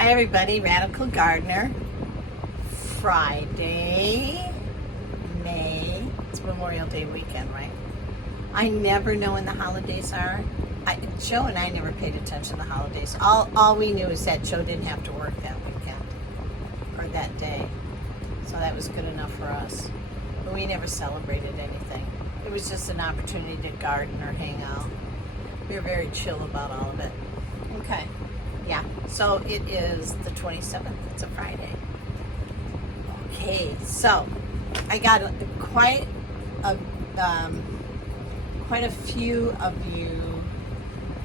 Hi everybody, Radical Gardener. Friday, May. It's Memorial Day weekend, right? I never know when the holidays are. Joe and I never paid attention to the holidays. All we knew is that Joe didn't have to work that weekend or that day. So that was good enough for us. But we never celebrated anything. It was just an opportunity to garden or hang out. We were very chill about all of it. Okay. Yeah, so it is the 27th. It's a Friday. Okay, so I got quite a few of you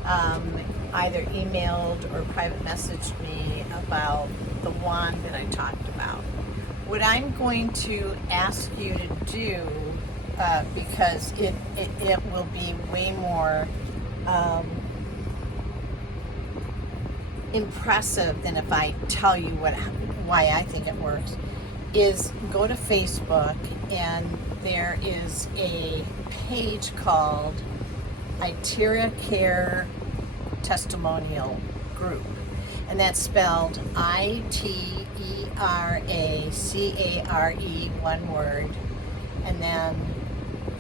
either emailed or private messaged me about the wand that I talked about. What I'm going to ask you to do, because it will be way more impressive than if I tell you why I think it works, is go to Facebook, and there is a page called Terahertz Testimonial Group, and that's spelled ITERACARE, one word, and then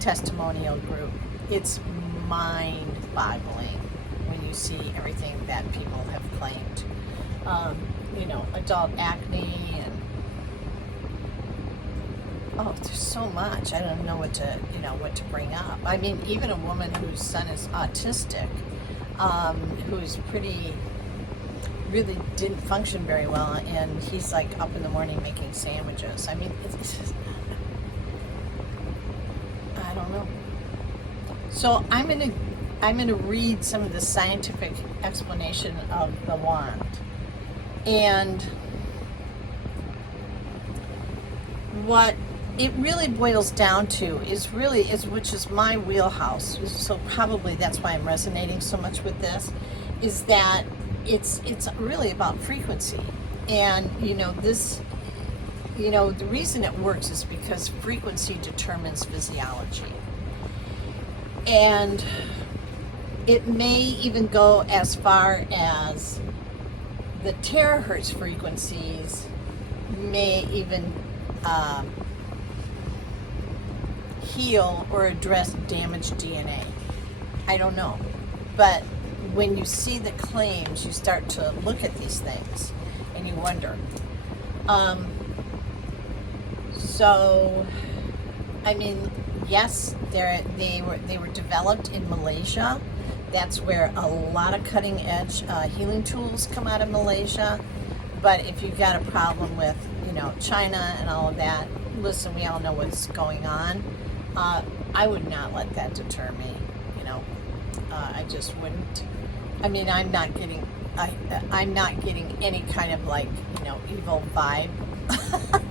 testimonial group. It's mind-boggling when you see everything that people have claimed. Adult acne and there's so much. I don't know what to bring up. I mean, even a woman whose son is autistic, who's really didn't function very well, and he's like up in the morning making sandwiches. I mean, I don't know. So I'm gonna read some of the scientific explanation of the wand. And what it really boils down to is which is my wheelhouse, so probably that's why I'm resonating so much with this, is that it's really about frequency. And the reason it works is because frequency determines physiology. And it may even go as far as the terahertz frequencies may even heal or address damaged DNA. I don't know. But when you see the claims, you start to look at these things and you wonder. So, I mean, yes, they were developed in Malaysia. That's where a lot of cutting edge healing tools come out of Malaysia. But if you've got a problem with, China and all of that, listen, we all know what's going on. I would not let that deter me. I just wouldn't. I mean, I'm not getting any kind of evil vibe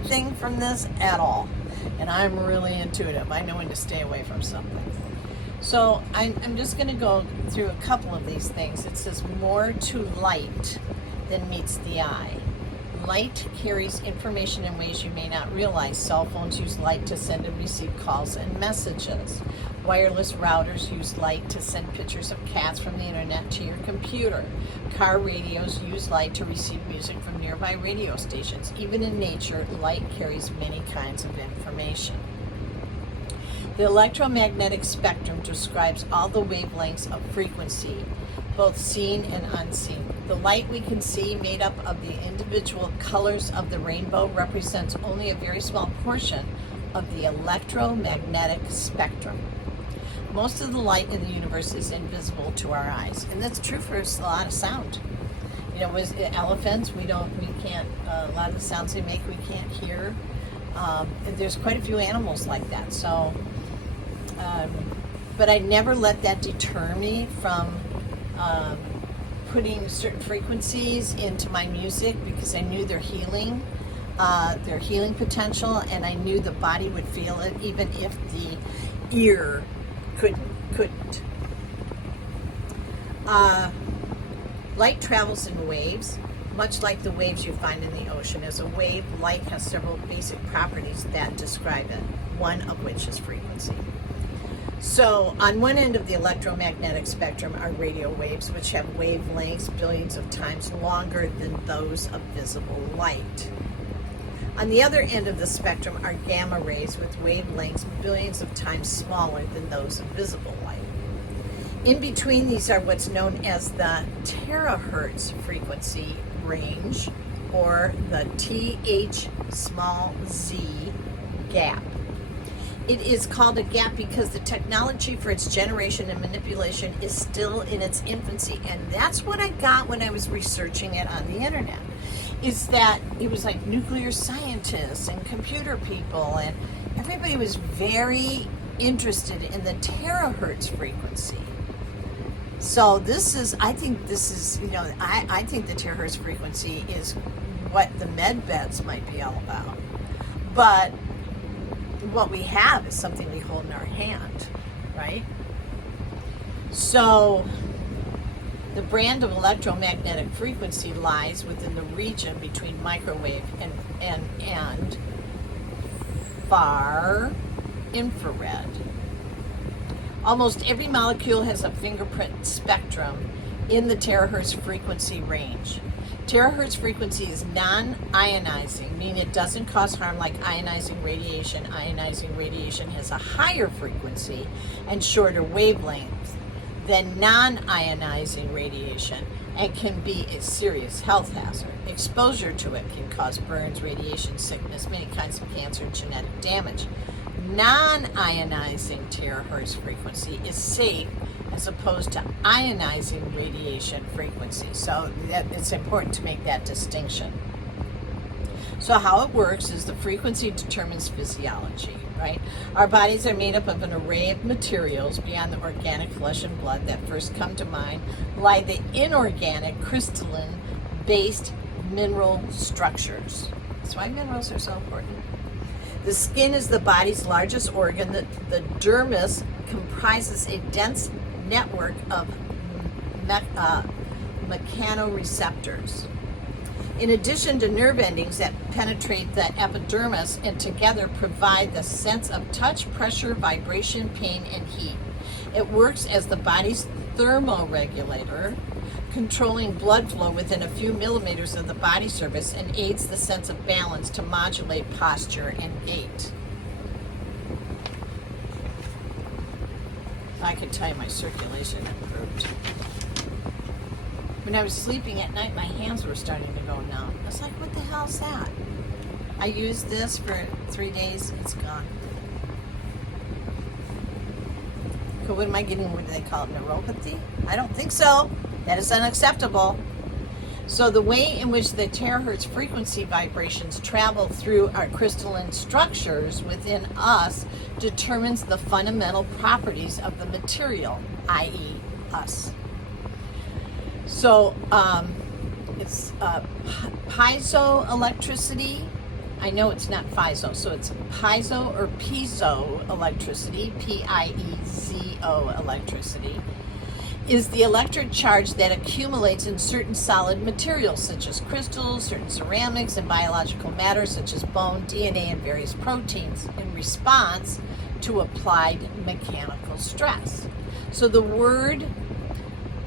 thing from this at all. And I'm really intuitive. I know when to stay away from something. So I'm just going to go through a couple of these things. It says more to light than meets the eye. Light carries information in ways you may not realize. Cell phones use light to send and receive calls and messages. Wireless routers use light to send pictures of cats from the internet to your computer. Car radios use light to receive music from nearby radio stations. Even in nature, light carries many kinds of information. The electromagnetic spectrum describes all the wavelengths of frequency, both seen and unseen. The light we can see, made up of the individual colors of the rainbow, represents only a very small portion of the electromagnetic spectrum. Most of the light in the universe is invisible to our eyes, and that's true for a lot of sound. With elephants, we can't. A lot of the sounds they make, we can't hear. There's quite a few animals like that. So, but I never let that deter me from putting certain frequencies into my music, because I knew their healing potential, and I knew the body would feel it, even if the ear couldn't. Light travels in waves, much like the waves you find in the ocean. As a wave, light has several basic properties that describe it, one of which is frequency. So on one end of the electromagnetic spectrum are radio waves, which have wavelengths billions of times longer than those of visible light. On the other end of the spectrum are gamma rays with wavelengths billions of times smaller than those of visible light. In between these are what's known as the terahertz frequency range, or the TH small z gap. It is called a gap because the technology for its generation and manipulation is still in its infancy. And that's what I got when I was researching it on the internet, is that it was like nuclear scientists and computer people, and everybody was very interested in the terahertz frequency. So I think the terahertz frequency is what the med beds might be all about. But what we have is something we hold in our hand, right? So the brand of electromagnetic frequency lies within the region between microwave and far infrared. Almost every molecule has a fingerprint spectrum in the terahertz frequency range. Terahertz frequency is non-ionizing, meaning it doesn't cause harm like ionizing radiation. Ionizing radiation has a higher frequency and shorter wavelength than non-ionizing radiation and can be a serious health hazard. Exposure to it can cause burns, radiation sickness, many kinds of cancer, and genetic damage. Non-ionizing terahertz frequency is safe as opposed to ionizing radiation frequency. So it's important to make that distinction. So how it works is the frequency determines physiology, right? Our bodies are made up of an array of materials beyond the organic flesh and blood that first come to mind, lie the inorganic, crystalline-based mineral structures. That's why minerals are so important. The skin is the body's largest organ. The dermis comprises a dense network of mechanoreceptors. In addition to nerve endings that penetrate the epidermis and together provide the sense of touch, pressure, vibration, pain, and heat. It works as the body's thermoregulator, controlling blood flow within a few millimeters of the body surface, and aids the sense of balance to modulate posture and gait. I can tell you my circulation improved. When I was sleeping at night, my hands were starting to go numb. I was like, what the hell is that? I used this for 3 days, it's gone. So what am I getting? What do they call it? Neuropathy? I don't think so. That is unacceptable. So the way in which the terahertz frequency vibrations travel through our crystalline structures within us determines the fundamental properties of the material, i.e. us. So it's piezoelectricity. I know it's not piezo, so it's piezo or piezoelectricity, P-I-E-Z-O electricity, is the electric charge that accumulates in certain solid materials such as crystals, certain ceramics, and biological matter such as bone, DNA, and various proteins in response to applied mechanical stress. So the word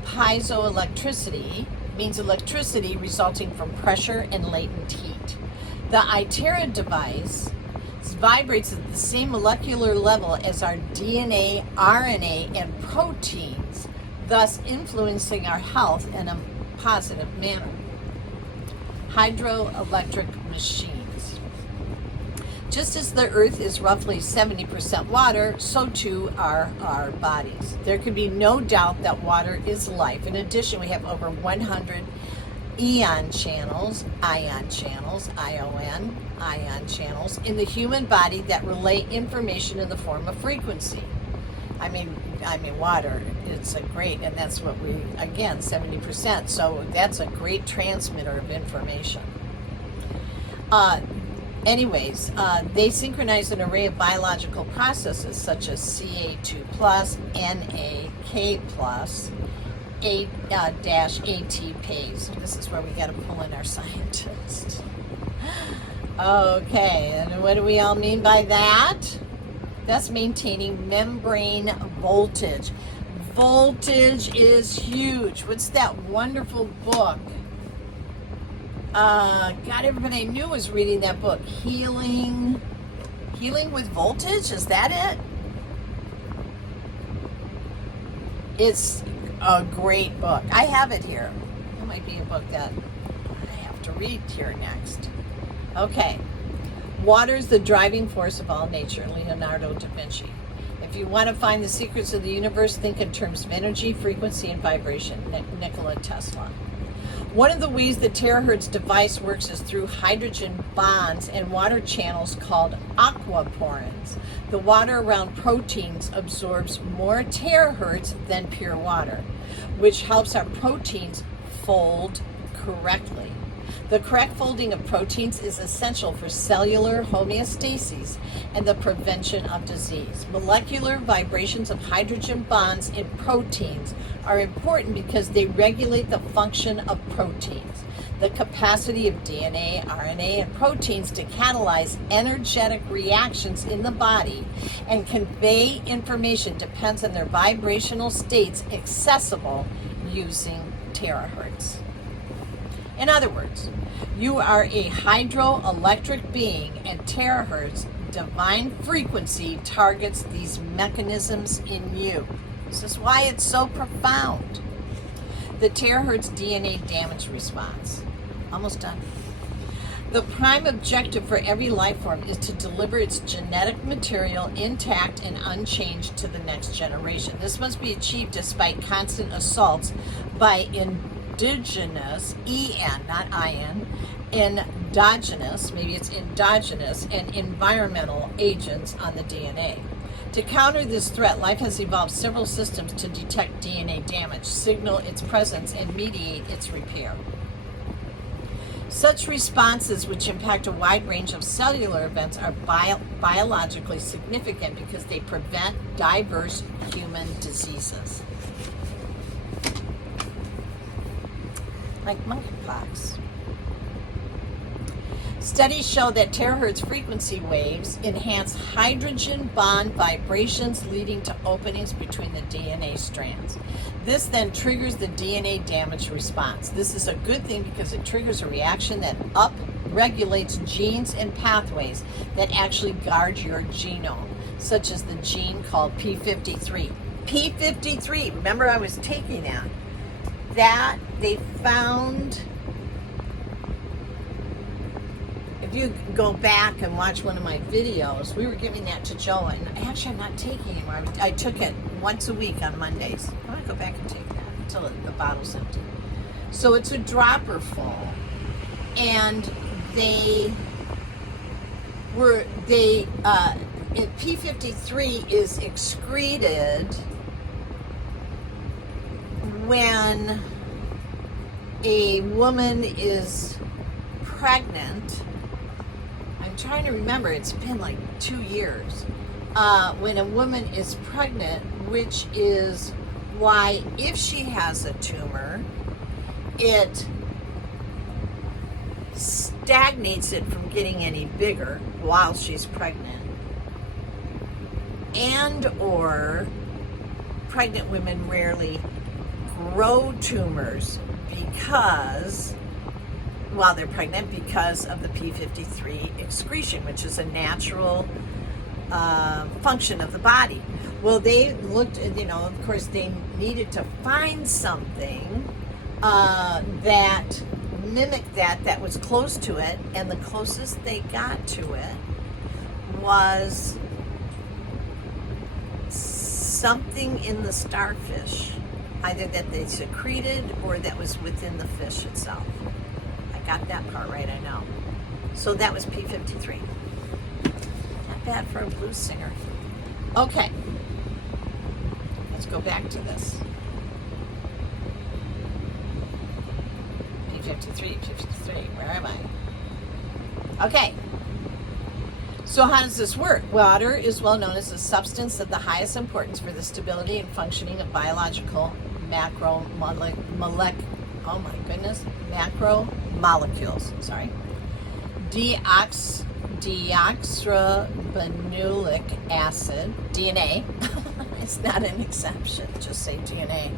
piezoelectricity means electricity resulting from pressure and latent heat. The iTera device vibrates at the same molecular level as our DNA, RNA, and proteins, thus influencing our health in a positive manner. Hydroelectric machines. Just as the earth is roughly 70% water, so too are our bodies. There can be no doubt that water is life. In addition, we have over 100 ion channels in the human body that relay information in the form of frequency. I mean water, it's a great, and that's what we, again, 70%, so that's a great transmitter of information. They synchronize an array of biological processes such as Ca2+, NAK+, ATPase. This is where we got to pull in our scientists. Okay, and what do we all mean by that? thus maintaining membrane voltage. Voltage is huge. What's that wonderful book? God, everybody I knew was reading that book. Healing with Voltage? Is that it? It's a great book. I have it here. It might be a book that I have to read here next. Okay. Water is the driving force of all nature, Leonardo da Vinci. If you want to find the secrets of the universe, think in terms of energy, frequency, and vibration, Nikola Tesla. One of the ways the Terahertz device works is through hydrogen bonds and water channels called aquaporins. The water around proteins absorbs more terahertz than pure water, which helps our proteins fold correctly. The correct folding of proteins is essential for cellular homeostasis and the prevention of disease. Molecular vibrations of hydrogen bonds in proteins are important because they regulate the function of proteins. The capacity of DNA, RNA, and proteins to catalyze energetic reactions in the body and convey information depends on their vibrational states accessible using terahertz. In other words, you are a hydroelectric being, and terahertz divine frequency targets these mechanisms in you. This is why it's so profound. The terahertz DNA damage response. Almost done. The prime objective for every life form is to deliver its genetic material intact and unchanged to the next generation. This must be achieved despite constant assaults by indigenous, E-N, not I-N, endogenous, maybe it's endogenous, and environmental agents on the DNA. To counter this threat, life has evolved several systems to detect DNA damage, signal its presence, and mediate its repair. Such responses, which impact a wide range of cellular events, are biologically significant because they prevent diverse human diseases, like monkeypox. Studies show that terahertz frequency waves enhance hydrogen bond vibrations, leading to openings between the DNA strands. This then triggers the DNA damage response. This is a good thing because it triggers a reaction that up-regulates genes and pathways that actually guard your genome, such as the gene called P53. P53, remember I was taking that they found. If you go back and watch one of my videos, we were giving that to Joe, and actually I'm not taking it anymore. I took it once a week on Mondays. I want to go back and take that until the bottle's empty. So it's a dropper full, and P53 is excreted when a woman is pregnant. I'm trying to remember, it's been like 2 years. When a woman is pregnant, which is why if she has a tumor, it stagnates it from getting any bigger while she's pregnant. And or pregnant women rarely grow tumors because while they're pregnant, because of the P53 excretion, which is a natural function of the body. Well, they looked, of course, they needed to find something that mimicked that was close to it, and the closest they got to it was something in the starfish, either that they secreted or that was within the fish itself. Got that part right, I know. So that was P53. Not bad for a blues singer. Okay. Let's go back to this. P53, where am I? Okay. So how does this work? Water is well known as a substance of the highest importance for the stability and functioning of biological macromolecules. deoxyribonucleic acid, DNA. It's not an exception, just say DNA.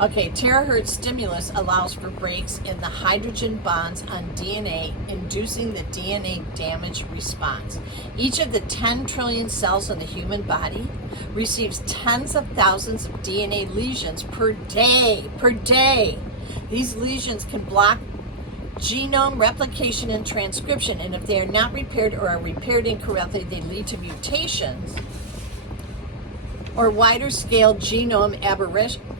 Okay, terahertz stimulus allows for breaks in the hydrogen bonds on DNA, inducing the DNA damage response. Each of the 10 trillion cells in the human body receives tens of thousands of DNA lesions per day. These lesions can block genome replication and transcription, and if they are not repaired or are repaired incorrectly, they lead to mutations or wider scale genome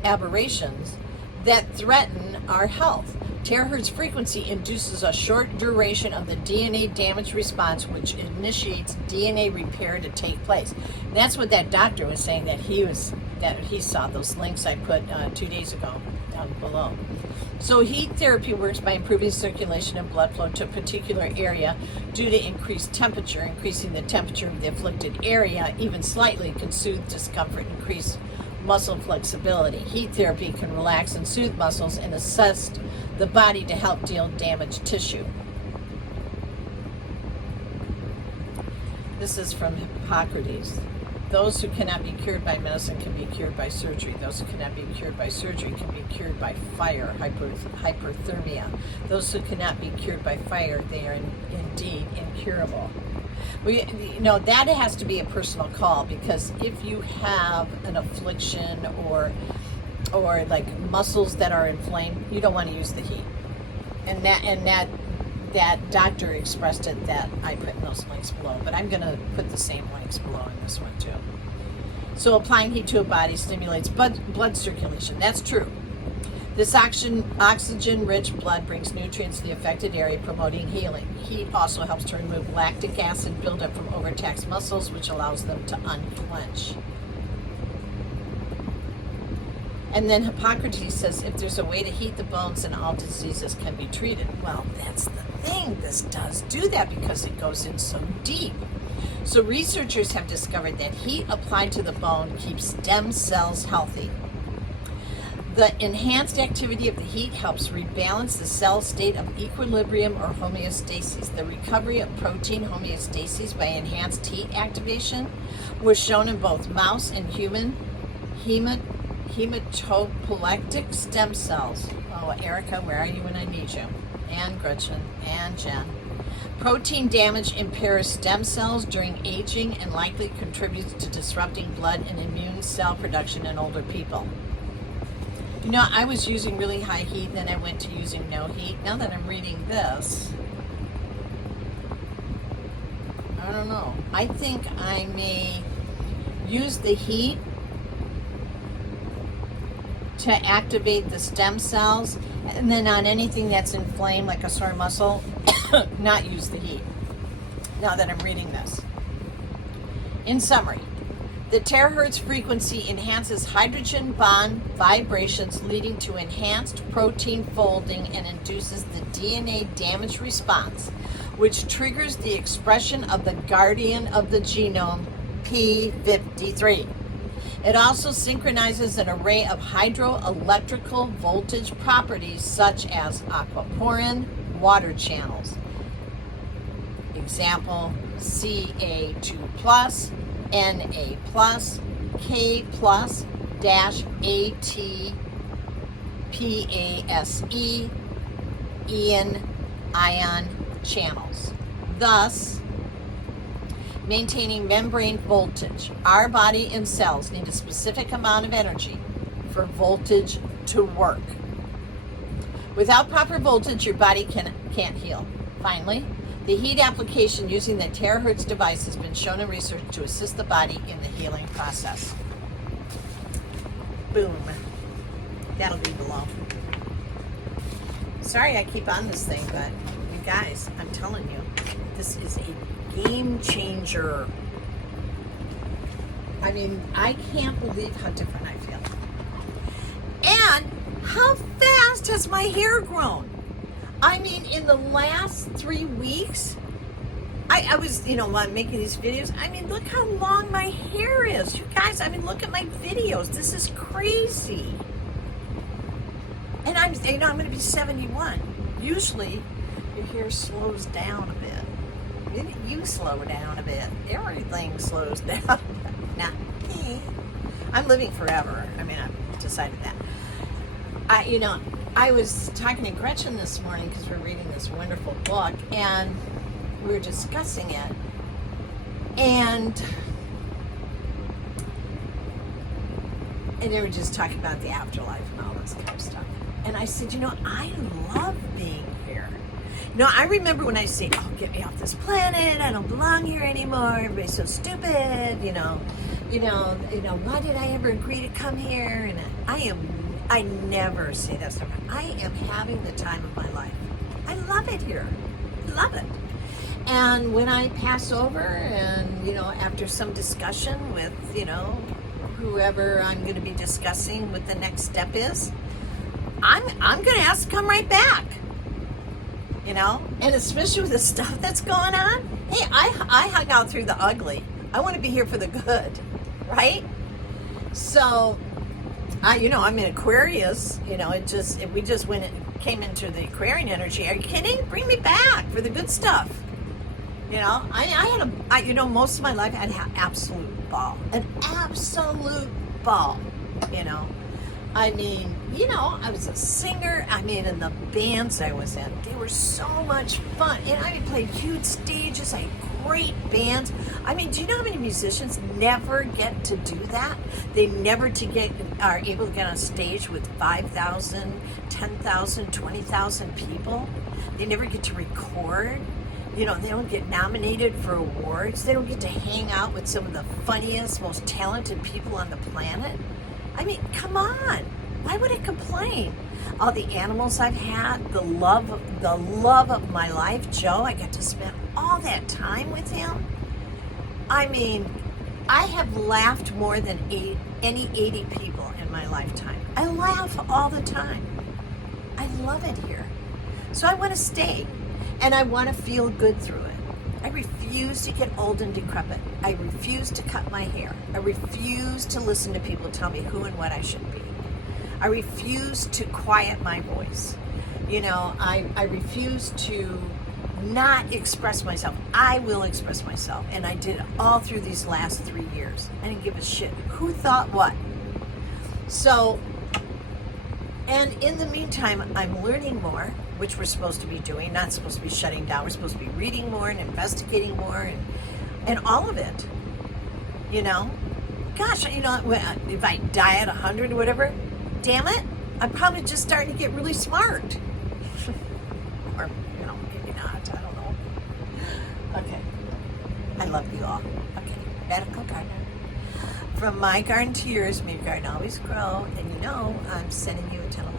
aberrations that threaten our health. Terahertz frequency induces a short duration of the DNA damage response, which initiates DNA repair to take place. And that's what that doctor was saying that he saw, those links I put 2 days ago down below. So heat therapy works by improving circulation and blood flow to a particular area due to increased temperature. Increasing the temperature of the afflicted area, even slightly, can soothe discomfort and increase muscle flexibility. Heat therapy can relax and soothe muscles and assist the body to help heal damaged tissue. This is from Hippocrates. Those who cannot be cured by medicine can be cured by surgery. Those who cannot be cured by surgery can be cured by fire, hyperthermia. Those who cannot be cured by fire, they are indeed incurable. That has to be a personal call, because if you have an affliction or like muscles that are inflamed, you don't want to use the heat. And that doctor expressed it, that I put in those links below, but I'm going to put the same links below in this one too. So applying heat to a body stimulates blood circulation. That's true. This oxygen-rich blood brings nutrients to the affected area, promoting healing. Heat also helps to remove lactic acid buildup from overtaxed muscles, which allows them to unclench. And then Hippocrates says, if there's a way to heat the bones, then all diseases can be treated. Well, that's the thing. This does do that because it goes in so deep. So researchers have discovered that heat applied to the bone keeps stem cells healthy. The enhanced activity of the heat helps rebalance the cell state of equilibrium or homeostasis. The recovery of protein homeostasis by enhanced heat activation was shown in both mouse and human hematopoietic stem cells. Oh, Erica, where are you when I need you? And Gretchen, and Jen. Protein damage impairs stem cells during aging and likely contributes to disrupting blood and immune cell production in older people. I was using really high heat, then I went to using no heat. Now that I'm reading this, I don't know. I think I may use the heat to activate the stem cells, and then on anything that's inflamed, like a sore muscle, not use the heat. Now that I'm reading this. In summary, the terahertz frequency enhances hydrogen bond vibrations, leading to enhanced protein folding and induces the DNA damage response, which triggers the expression of the guardian of the genome, P53. It also synchronizes an array of hydroelectrical voltage properties such as aquaporin water channels. Example, Ca2+, Na+, K+, dash AT, PASE, ion channels, thus maintaining membrane voltage. Our body and cells need a specific amount of energy for voltage to work. Without proper voltage, your body can't heal. Finally, the heat application using the Terahertz device has been shown in research to assist the body in the healing process. Boom. That'll be below. Sorry I keep on this thing, but you guys, I'm telling you, this is a game changer. I mean, I can't believe how different I feel. And how fast has my hair grown? I mean, in the last 3 weeks, I was, making these videos. I mean, look how long my hair is. You guys, I mean, look at my videos. This is crazy. And I'm going to be 71. Usually, your hair slows down a bit. You slow down a bit. Everything slows down. Not me. I'm living forever. I mean, I've decided that. I was talking to Gretchen this morning because we're reading this wonderful book, and we were discussing it. And they were just talking about the afterlife and all this kind of stuff. And I said, I love being here. I remember when I say, "Oh, get me off this planet! I don't belong here anymore. Everybody's so stupid." Why did I ever agree to come here? And I never say that stuff. I am having the time of my life. I love it here. I love it. And when I pass over, and after some discussion with whoever I'm going to be discussing what the next step is, I'm going to ask to come right back. And especially with the stuff that's going on. Hey, I hung out through the ugly. I want to be here for the good, right? So, I'm in Aquarius. We just came into the Aquarian energy. Are you kidding? Bring me back for the good stuff. Most of my life I'd have absolute ball, an absolute ball. I was a singer. And the bands I was in, they were so much fun. And I played huge stages. I had great bands. Do you know how many musicians never get to do that? They never are able to get on stage with 5,000, 10,000, 20,000 people. They never get to record. They don't get nominated for awards. They don't get to hang out with some of the funniest, most talented people on the planet. Come on. Why would I complain? All the animals I've had, the love of my life, Joe, I got to spend all that time with him. I have laughed more than any 80 people in my lifetime. I laugh all the time. I love it here. So I want to stay, and I want to feel good through it. I refuse to get old and decrepit. I refuse to cut my hair. I refuse to listen to people tell me who and what I should be. I refuse to quiet my voice. I refuse to not express myself. I will express myself. And I did it all through these last 3 years. I didn't give a shit who thought what. So, and in the meantime, I'm learning more, which we're supposed to be doing, not supposed to be shutting down. We're supposed to be reading more and investigating more and all of it. Gosh, if I die at 100 or whatever, damn it, I'm probably just starting to get really smart. Or, maybe not, I don't know. Okay, I love you all. Okay, medical gardener. From my garden to yours, may your garden always grow, and I'm sending you a ton of